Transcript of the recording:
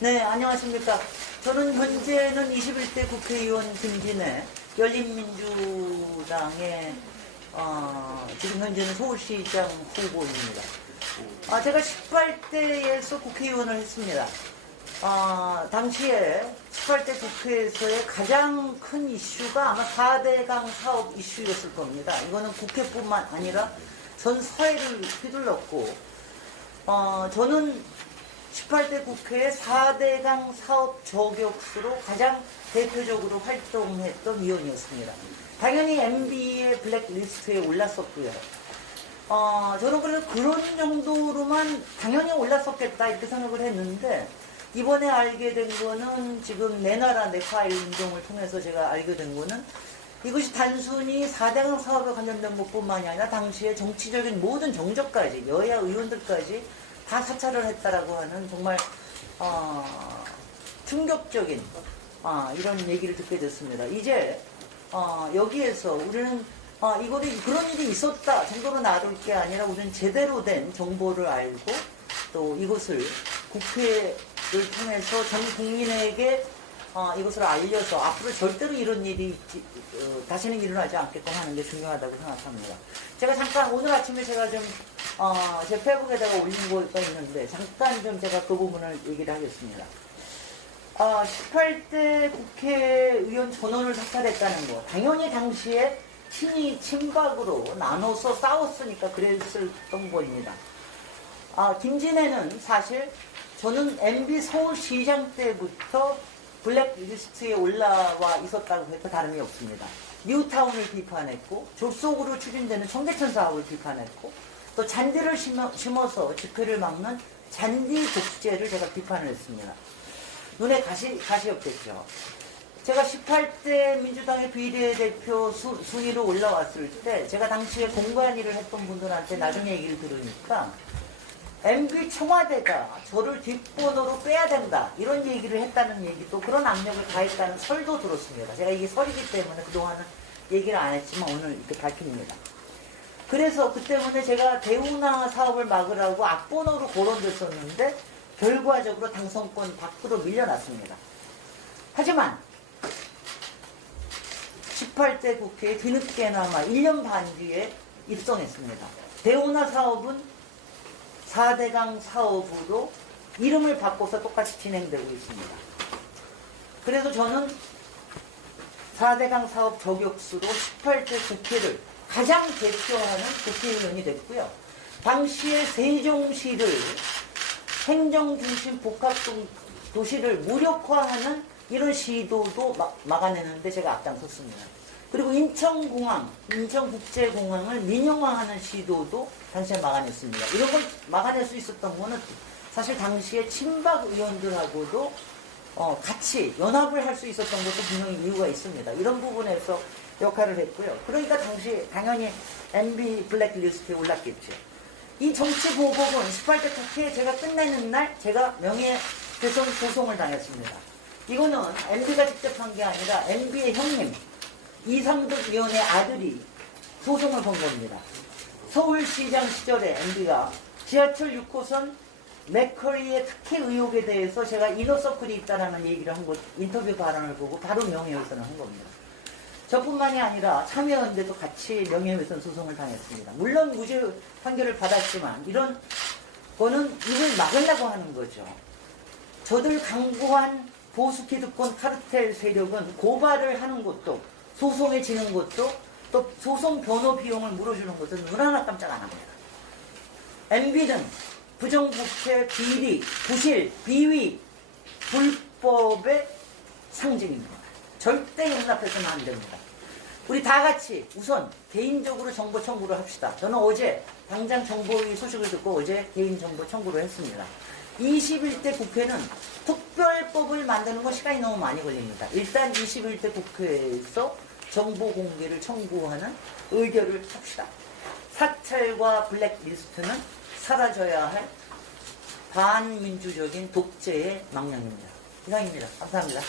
네, 안녕하십니까. 저는 현재는 21대 국회의원 김진애, 열린민주당의, 지금 현재는 서울시장 후보입니다. 제가 18대에서 국회의원을 했습니다. 당시에 18대 국회에서의 가장 큰 이슈가 아마 4대강 사업 이슈였을 겁니다. 이거는 국회뿐만 아니라 전 사회를 휘둘렀고, 저는 18대 국회의 4대강 사업 저격수로 가장 대표적으로 활동했던 위원이었습니다. 당연히 MB의 블랙리스트에 올랐었고요. 저는 그래서 그런 정도로만 당연히 올랐었겠다 이렇게 생각을 했는데, 이번에 알게 된 거는 지금 내 나라 내 파일 운동을 통해서 제가 알게 된 거는 이것이 단순히 4대강 사업에 관련된 것뿐만이 아니라 당시에 정치적인 모든 정적까지 여야 의원들까지 다 사찰을 했다라고 하는 정말 충격적인 이런 얘기를 듣게 됐습니다. 이제 여기에서 우리는 이거는 그런 일이 있었다 정도로 나눌 게 아니라 우리는 제대로 된 정보를 알고 또 이것을 국회를 통해서 전 국민에게 이것을 알려서 앞으로 절대로 이런 일이 다시는 일어나지 않게끔 하는 게 중요하다고 생각합니다. 제가 잠깐 오늘 아침에 제가 좀 제 페이북에다가 올린 거가 있는데 잠깐 좀 제가 그 부분을 얘기를 하겠습니다. 18대 국회의원 전원을 사찰했다는 거, 당연히 당시에 친이 친박으로 나눠서 싸웠으니까 그랬었던 겁니다. 김진애는 사실 저는 MB 서울시장 때부터 블랙리스트에 올라와 있었다고 해도 다름이 없습니다. 뉴타운을 비판했고, 좁속으로 추진되는 청계천 사업을 비판했고, 또 잔디를 심어서 집회를 막는 잔디 독재를 제가 비판을 했습니다. 눈에 가시 없겠죠. 제가 18대 민주당의 비례대표 순위로 올라왔을 때 제가 당시에 공관 일을 했던 분들한테 나중에 얘기를 들으니까 MB 청와대가 저를 뒷번호로 빼야 된다 이런 얘기를 했다는 얘기도, 그런 압력을 가했다는 설도 들었습니다. 제가 이게 설이기 때문에 그동안은 얘기를 안 했지만 오늘 이렇게 밝힙니다. 그래서 그 때문에 제가 대운하 사업을 막으라고 앞번호로 거론됐었는데 결과적으로 당선권 밖으로 밀려났습니다. 하지만 18대 국회에 뒤늦게나마 1년 반 뒤에 입성했습니다. 대운하 사업은 4대강 사업으로 이름을 바꿔서 똑같이 진행되고 있습니다. 그래서 저는 4대강 사업 저격수로 18대 국회를 가장 대표하는 국회의원이 됐고요. 당시에 세종시를 행정중심 복합도시를 무력화하는 이런 시도도 막아내는데 제가 앞장섰습니다. 그리고 인천국제공항을 민영화하는 시도도 당시에 막아냈습니다. 이런 걸 막아낼 수 있었던 거는 사실 당시에 친박 의원들하고도 같이 연합을 할 수 있었던 것도 분명히 이유가 있습니다. 이런 부분에서 역할을 했고요. 그러니까 당시 당연히 MB 블랙리스트에 올랐겠죠. 이 정치보복은 18대 국회에 제가 끝내는 날 제가 명예훼손 소송을 당했습니다. 이거는 MB가 직접 한 게 아니라 MB의 형님 이상득 의원의 아들이 소송을 건 겁니다. 서울시장 시절에 MB가 지하철 6호선 맥커리의 특혜 의혹에 대해서 제가 이너서클이 있다는 얘기를 한 것, 인터뷰 발언을 보고 바로 명예훼손을 한 겁니다. 저뿐만이 아니라 참여연대도 같이 명예훼손 소송을 당했습니다. 물론 무죄 판결을 받았지만 이런 거는 이를 막으려고 하는 거죠. 저들 강고한 보수 기득권 카르텔 세력은 고발을 하는 것도, 소송에 지는 것도, 또 소송 변호 비용을 물어주는 것은 눈 하나 깜짝 안 합니다. MB는 부정부패, 비리, 부실, 비위, 불법의 상징입니다. 절대 용납해서는 안 됩니다. 우리 다 같이 우선 개인적으로 정보 청구를 합시다. 저는 어제 당장 정보위 소식을 듣고 어제 개인정보 청구를 했습니다. 21대 국회는 특별법을 만드는 건 시간이 너무 많이 걸립니다. 일단 21대 국회에서 정보 공개를 청구하는 의결을 합시다. 사찰과 블랙리스트는 사라져야 할 반민주적인 독재의 망령입니다. 이상입니다. 감사합니다.